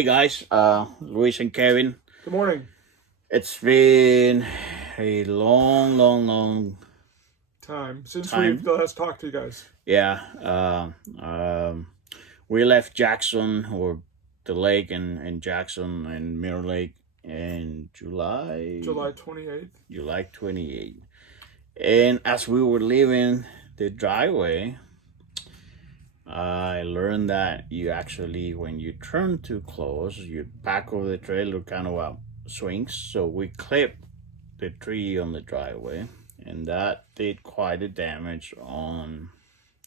Hey guys, Luis and Kevin. Good morning. It's been a long Time since we've time. last talked to you guys. Yeah, we left Jackson or the lake in Jackson and Mirror Lake in July 28th. July 28th. And as we were leaving the driveway, I learned that you actually, when you turn too close, your back of the trailer kind of swings. So we clipped the tree on the driveway, and that did quite a damage on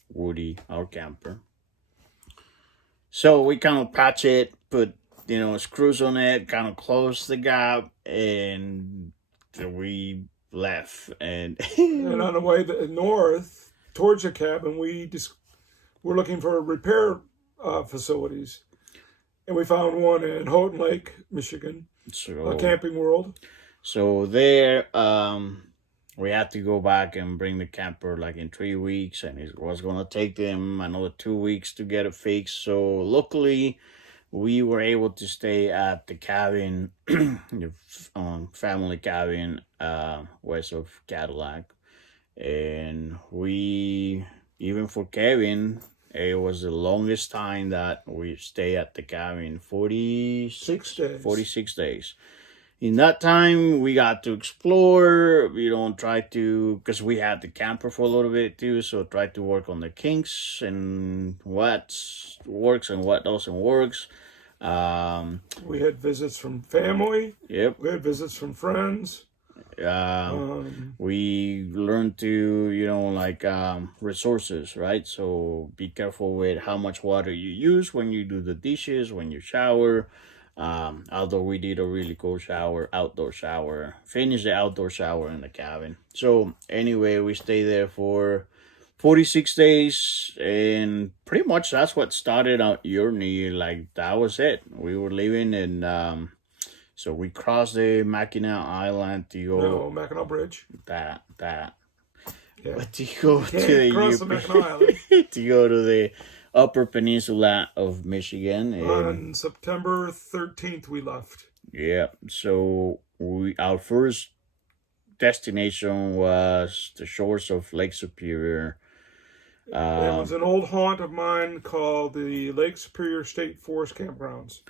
Woody, our camper. So we kind of patch it, put screws on it, kind of close the gap, and we left. And And on the way north towards the cabin, we're looking for repair facilities. And we found one in Houghton Lake, Michigan, a Camping World. So there, we had to go back and bring the camper like in 3 weeks, and it was gonna take them another 2 weeks to get it fixed. So luckily, we were able to stay at the cabin, the family cabin, west of Cadillac, and we even for Kevin. It was the longest time that we stay at the cabin, 46 days. In that time, we got to explore, try to, because we had the camper for a little bit too, so try to work on the kinks and what works and what doesn't works. We had visits from family. Yep. We had visits from friends. We learned to, resources, right? So be careful with how much water you use when you do the dishes, when you shower. Although we did a really cool outdoor shower, finished the outdoor shower in the cabin. So anyway, we stayed there for 46 days, and pretty much that's what started our journey. Like that was it. We were leaving, and so we crossed the Mackinac Island to go. Mackinac Bridge. That. Yeah. But to go to the cross the Mackinac Island. to go to the Upper Peninsula of Michigan. On September 13th, we left. Yeah, so our first destination was the shores of Lake Superior. It was an old haunt of mine called the Lake Superior State Forest Campgrounds.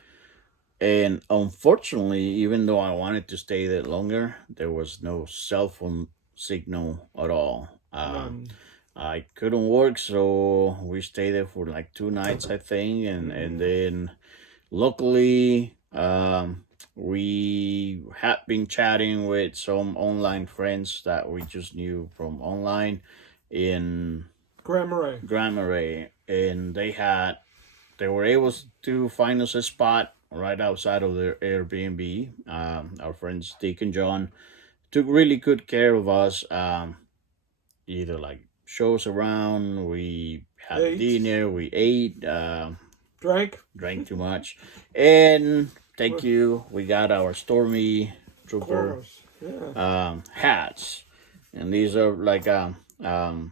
And unfortunately, even though I wanted to stay there longer, there was no cell phone signal at all. I couldn't work, so we stayed there for like 2 nights, I think, and then luckily we had been chatting with some online friends that we just knew from online in Grand Marais, and they were able to find us a spot right outside of their Airbnb. Our friends Dick and John took really good care of us. Either like shows around, we had dinner, we ate, drank too much, and thank you, we got our Stormy Trooper hats, and these are like a UP.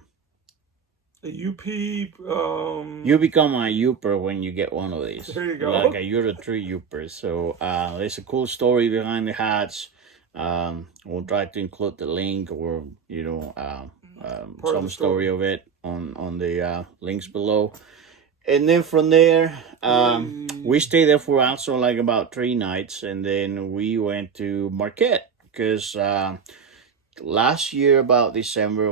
You become a Youper when you get one of these. There you go. Like you're a true Youper. So there's a cool story behind the hats. We'll try to include the link or some story of it on the links below. And then from there, we stayed there for also like about 3 nights, and then we went to Marquette because last year about December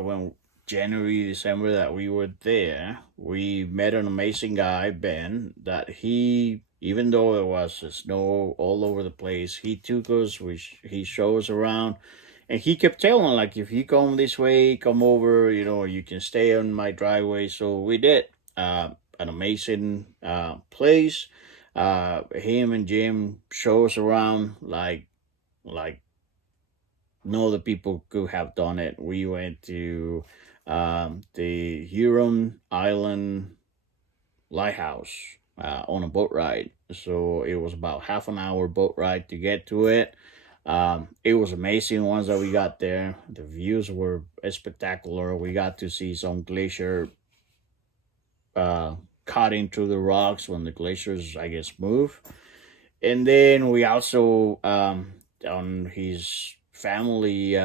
that we were there, we met an amazing guy, Ben, that even though it was snow all over the place, he took us, he showed us around, and he kept telling, like, if you come this way, come over, you can stay on my driveway. So we did. An amazing place. Him and Jim show us around like no other people could have done it. We went to the Huron Island Lighthouse on a boat ride. So it was about half an hour boat ride to get to it. It was amazing once that we got there. The views were spectacular. We got to see some glacier cutting through the rocks when the glaciers, I guess, move. And then we also on his family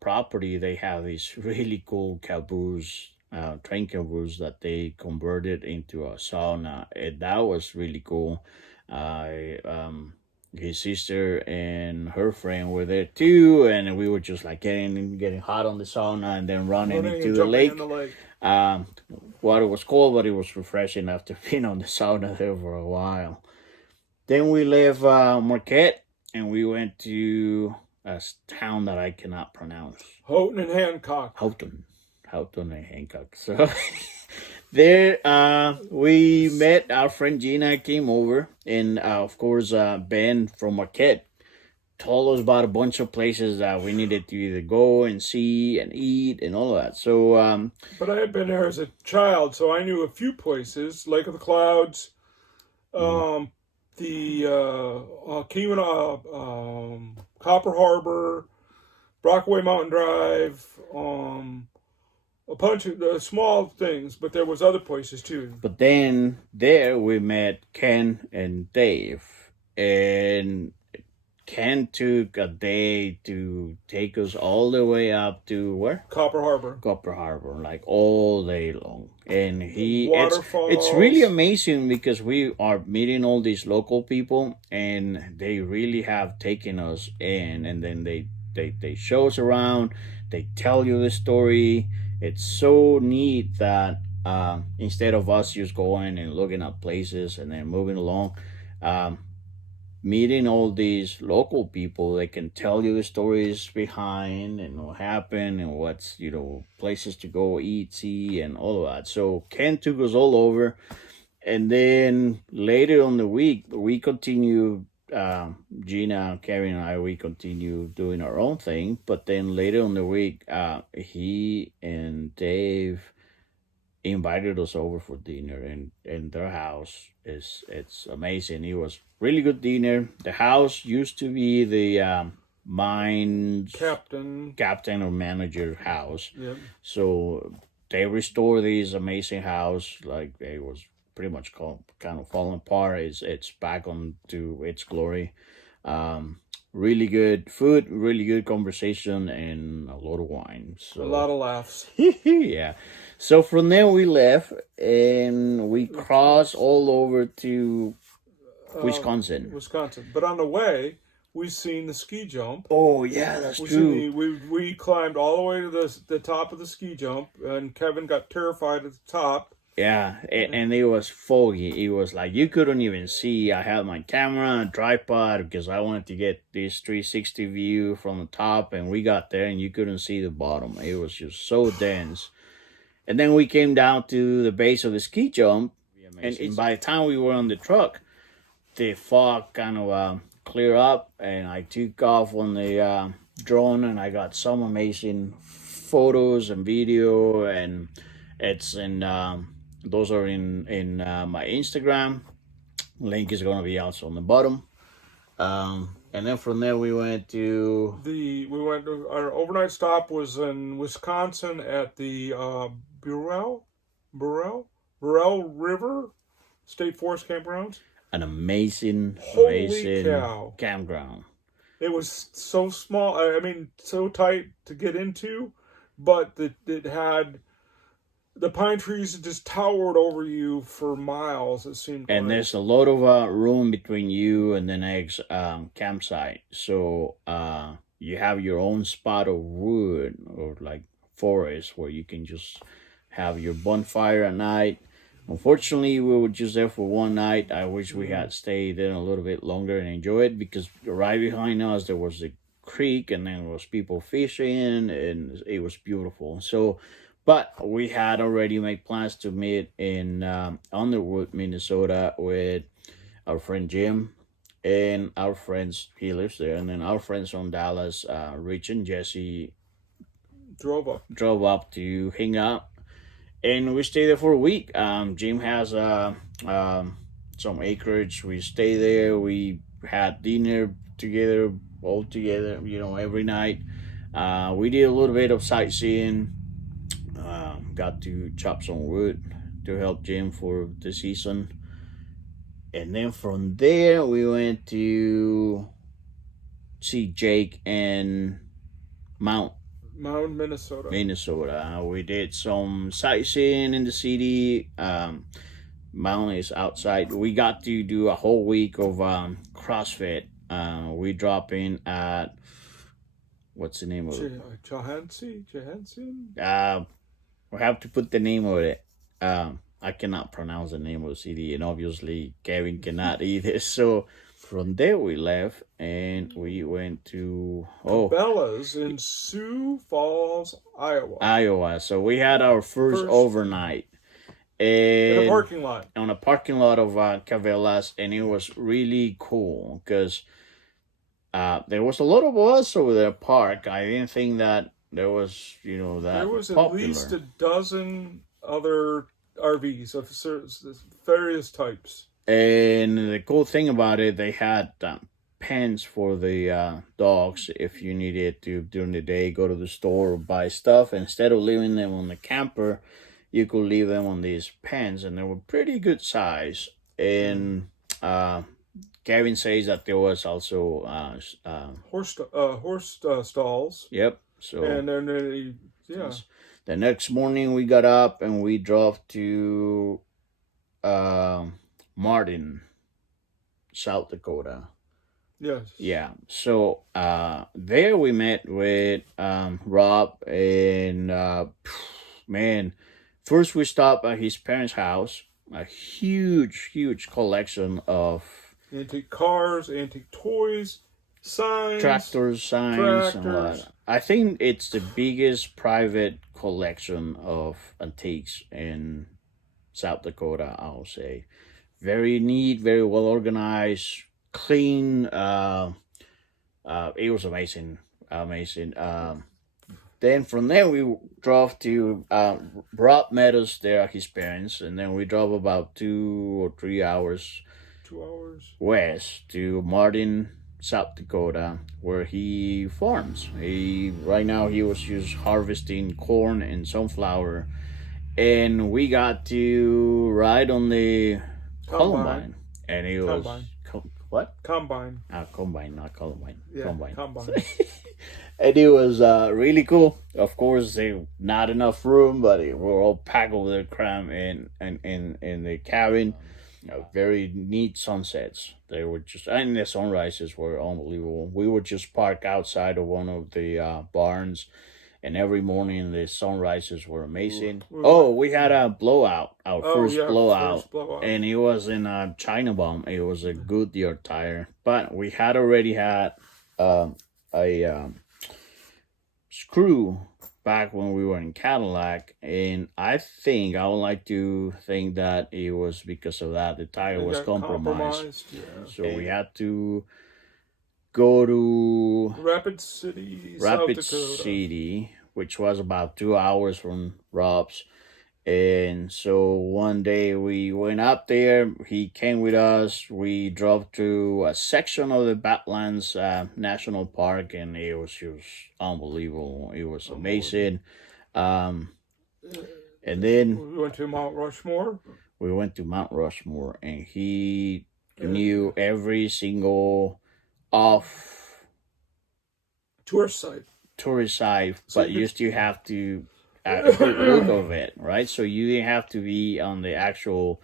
property, they have these really cool caboose, train caboose that they converted into a sauna, and that was really cool. I His sister and her friend were there too, and we were just like getting hot on the sauna and then running Running into and the jumping in lake. the lake. Um, Water was cold, but it was refreshing after being on the sauna there for a while. Then we left Marquette and we went to a town that I cannot pronounce. Houghton and Hancock. Houghton and Hancock. So there we met our friend Gina came over, and of course Ben from Marquette told us about a bunch of places that we needed to either go and see and eat and all of that. So But I had been there as a child, so I knew a few places: Lake of the Clouds, the Keweenaw, Copper Harbor, Brockway Mountain Drive, a bunch of the small things, but there was other places too. But then there we met Ken and Dave, and Ken took a day to take us all the way up to where? Copper Harbor. Copper Harbor, like all day long. And Waterfalls. it's really amazing because we are meeting all these local people, and they really have taken us in, and then they show us around, they tell you the story. It's so neat that instead of us just going and looking at places and then moving along, um, meeting all these local people, they can tell you the stories behind and what happened and what's, places to go eat, see, and all of that. So Ken took us all over, and then later on the week we continue, Gina, Karen, and I, we continue doing our own thing. But then later on the week, he and Dave invited us over for dinner, and their house it's amazing. It was really good dinner. The house used to be the mine captain or manager house. Yeah. So they restored this amazing house, like it was pretty much kind of falling apart. It's back on to its glory. Really good food, really good conversation, and a lot of wine. So a lot of laughs. yeah. So from there we left and we crossed all over to Wisconsin. But on the way, we seen the ski jump. Oh yeah, that's true. We climbed all the way to the top of the ski jump, and Kevin got terrified at the top. Yeah, and it was foggy. It was like you couldn't even see. I had my camera and tripod because I wanted to get this 360 view from the top, and we got there and you couldn't see the bottom. It was just so dense. And then we came down to the base of the ski jump, and by the time we were on the truck, the fog kind of cleared up, and I took off on the drone, and I got some amazing photos and video, and it's in those are in my Instagram. Link is going to be also on the bottom. And then from there we went to our overnight stop was in Wisconsin at the Burrell River State Forest Campground. An amazing campground. It was so small. I mean, so tight to get into, but it had the pine trees that just towered over you for miles. It seemed. And there's a lot of room between you and the next campsite. So you have your own spot of wood or like forest where you can just have your bonfire at night. Unfortunately, we were just there for one night. I wish we had stayed there a little bit longer and enjoyed it, because right behind us there was a creek, and then there was people fishing, and it was beautiful. So, but we had already made plans to meet in Underwood, Minnesota, with our friend Jim and our friends. He lives there, and then our friends from Dallas, Rich and Jesse, drove up to hang out. And we stayed there for a week. Jim has some acreage. We stayed there. We had dinner together, all together, every night. We did a little bit of sightseeing. Got to chop some wood to help Jim for the season. And then from there, we went to see Jake in Mount Minnesota. Minnesota. We did some sightseeing in the city. Mount is outside. We got to do a whole week of CrossFit. We drop in at what's the name of it? Johansson. We have to put the name of it. I cannot pronounce the name of the city, and obviously Kevin cannot either. So from there we left and we went to Cabela's in Sioux Falls, Iowa. So we had our first overnight in a parking lot. On a parking lot of Cabela's, and it was really cool because there was a lot of us over there park. I didn't think that there was, that there was popular. At least a dozen other RVs of various types. And the cool thing about it, they had pens for the dogs if you needed to, during the day, go to the store or buy stuff. Instead of leaving them on the camper, you could leave them on these pens, and they were pretty good size. And Kevin says that there was also horse stalls. Yep. So and then the next morning we got up and we drove to Martin, South Dakota. Yes. Yeah. So there we met with Rob, and man, first we stopped at his parents' house. A huge collection of antique cars, antique toys, signs, tractors. And I think it's the biggest private collection of antiques in South Dakota, I'll say. Very neat, very well organized, clean. It was amazing. Then from there we drove to Rob met us there at his parents, and then we drove about 2 or 3 hours west to Martin, South Dakota, where he farms. Right now he was just harvesting corn and sunflower, and we got to ride on the Columbine. And it was what? Combine. Combine, not Columbine. Yeah, Combine. And it was really cool. Of course, they not enough room, but we're all packed with their cram in the cabin. Very neat sunsets. They were and the sunrises were unbelievable. We would just park outside of one of the barns, and every morning the sunrises were amazing. We had a blowout, our first blowout, and it was in a China bomb. It was a Goodyear tire, but we had already had a screw back when we were in Cadillac, and I would like to think that it was because of that the tire was compromised. Yeah. So we had to go to Rapid City, which was about 2 hours from Rob's. And so one day we went up there. He came with us. We drove to a section of the Badlands National Park, and it was just unbelievable. It was amazing. And then we went to Mount Rushmore. And he knew every single tourist site, but you still have to look of it, right? So you didn't have to be on the actual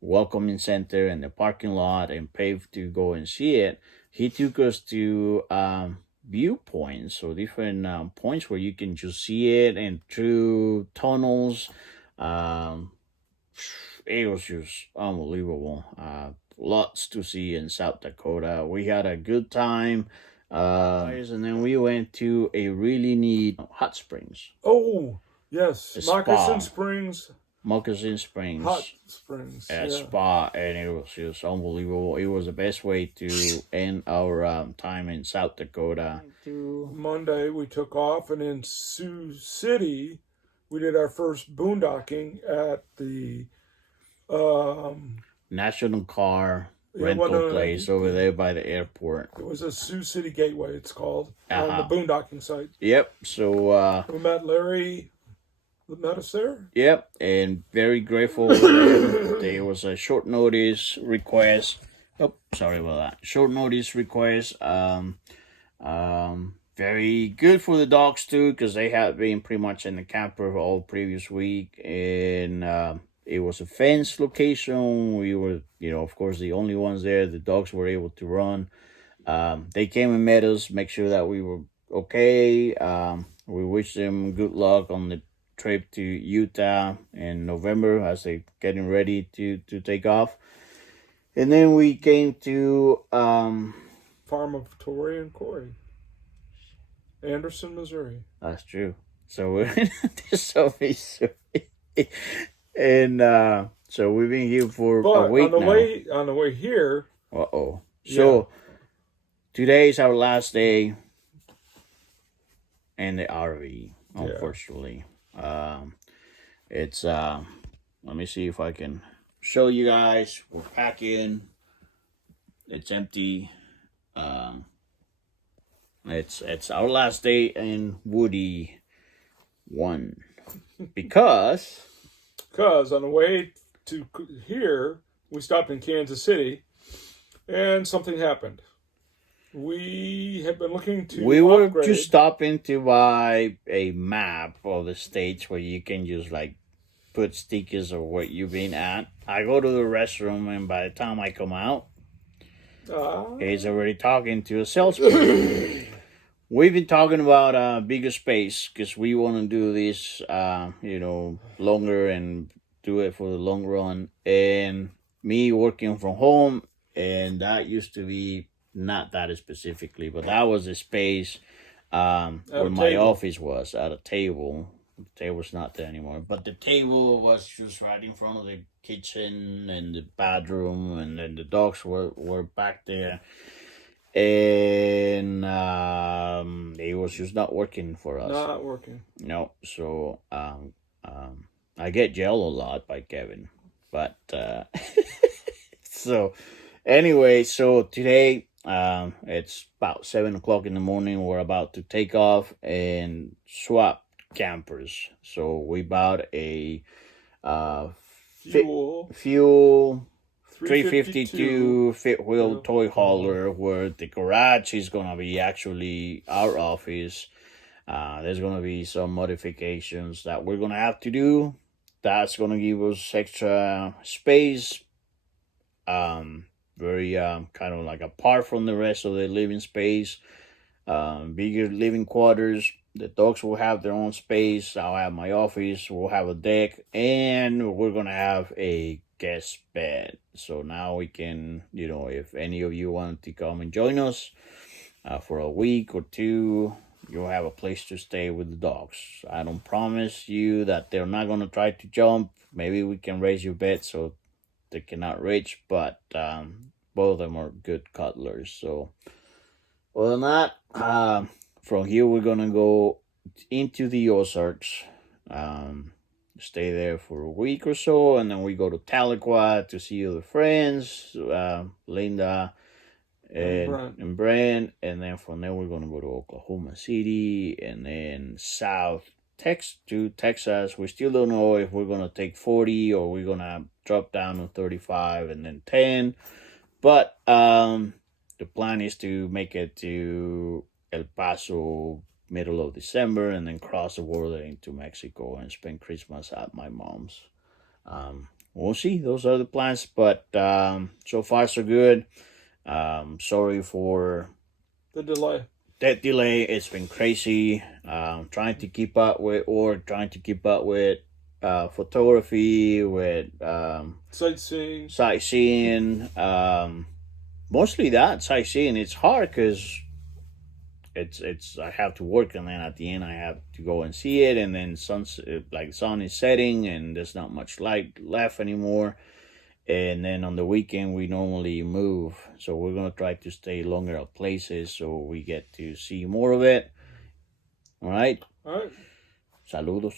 welcoming center and the parking lot and pay to go and see it. He took us to viewpoints, so different points where you can just see it, and through tunnels. It was just unbelievable. Lots to see in South Dakota. We had a good time. And then we went to a really neat hot springs. Oh, yes. Moccasin Springs. Hot springs. Spa, and it was just unbelievable. It was the best way to end our time in South Dakota. Monday we took off, and in Sioux City we did our first boondocking at the National Car rental place over there by the airport. It was a Sioux City Gateway, it's called, on the boondocking site. Yep. So we met Larry met us there. Yep, and very grateful with them. There was a short notice request. Oh, sorry about that. Short notice request. Very good for the dogs too, because they had been pretty much in the camper all previous week, and it was a fenced location. We were, of course, the only ones there. The dogs were able to run. They came and met us, make sure that we were okay. We wish them good luck on the trip to Utah in November as they getting ready to take off. And then we came to farm of Tori and Corey, Anderson, Missouri. That's true. So we're in Missouri. And so we've been here for a week now. On the way here. So today is our last day in the RV, unfortunately. It's let me see if I can show you guys. We're packing. It's empty. It's our last day in Woody 1 because on the way to here we stopped in Kansas City and something happened. We have been looking to were just stopping to buy a map of the states where you can just like put stickers of what you've been at. I go to the restroom, and by the time I come out, he's already talking to a salesperson. We've been talking about bigger space because we want to do this, longer and do it for the long run. And me working from home, and that used to be not that specifically, but that was the space where my office was, at a table. The table's not there anymore, but the table was just right in front of the kitchen and the bathroom, and then the dogs were back there. And it was just not working for us. Not working. No, so I get yelled a lot by Kevin, but so anyway, so today it's about 7 o'clock in the morning. We're about to take off and swap campers. So we bought a fuel 352 fifth wheel toy hauler, where the garage is gonna be actually our office. There's gonna be some modifications that we're gonna have to do. That's gonna give us extra space. Very kind of like apart from the rest of the living space. Bigger living quarters. The dogs will have their own space. I'll have my office. We'll have a deck, and we're gonna have a guest bed. So now we can, if any of you want to come and join us for a week or two, you'll have a place to stay with the dogs. I don't promise you that they're not going to try to jump. Maybe we can raise your bed so they cannot reach, but both of them are good cuddlers. So other than that, from here we're going to go into the Ozarks. Stay there for a week or so, and then we go to Tahlequah to see other friends, Linda and Brent, and then from there we're gonna go to Oklahoma City, and then south to Texas. We still don't know if we're gonna take 40 or we're gonna drop down to 35 and then 10, but the plan is to make it to El Paso middle of December, and then cross the border into Mexico and spend Christmas at my mom's. We'll see. Those are the plans, but so far so good. Sorry for the delay. That delay. It's been crazy. Trying to keep up with photography, with sightseeing. Mostly that sightseeing. It's hard because it's I have to work, and then at the end I have to go and see it, and then sun is setting and there's not much light left anymore. And then on the weekend we normally move, so we're gonna try to stay longer at places so we get to see more of it. All right. Saludos.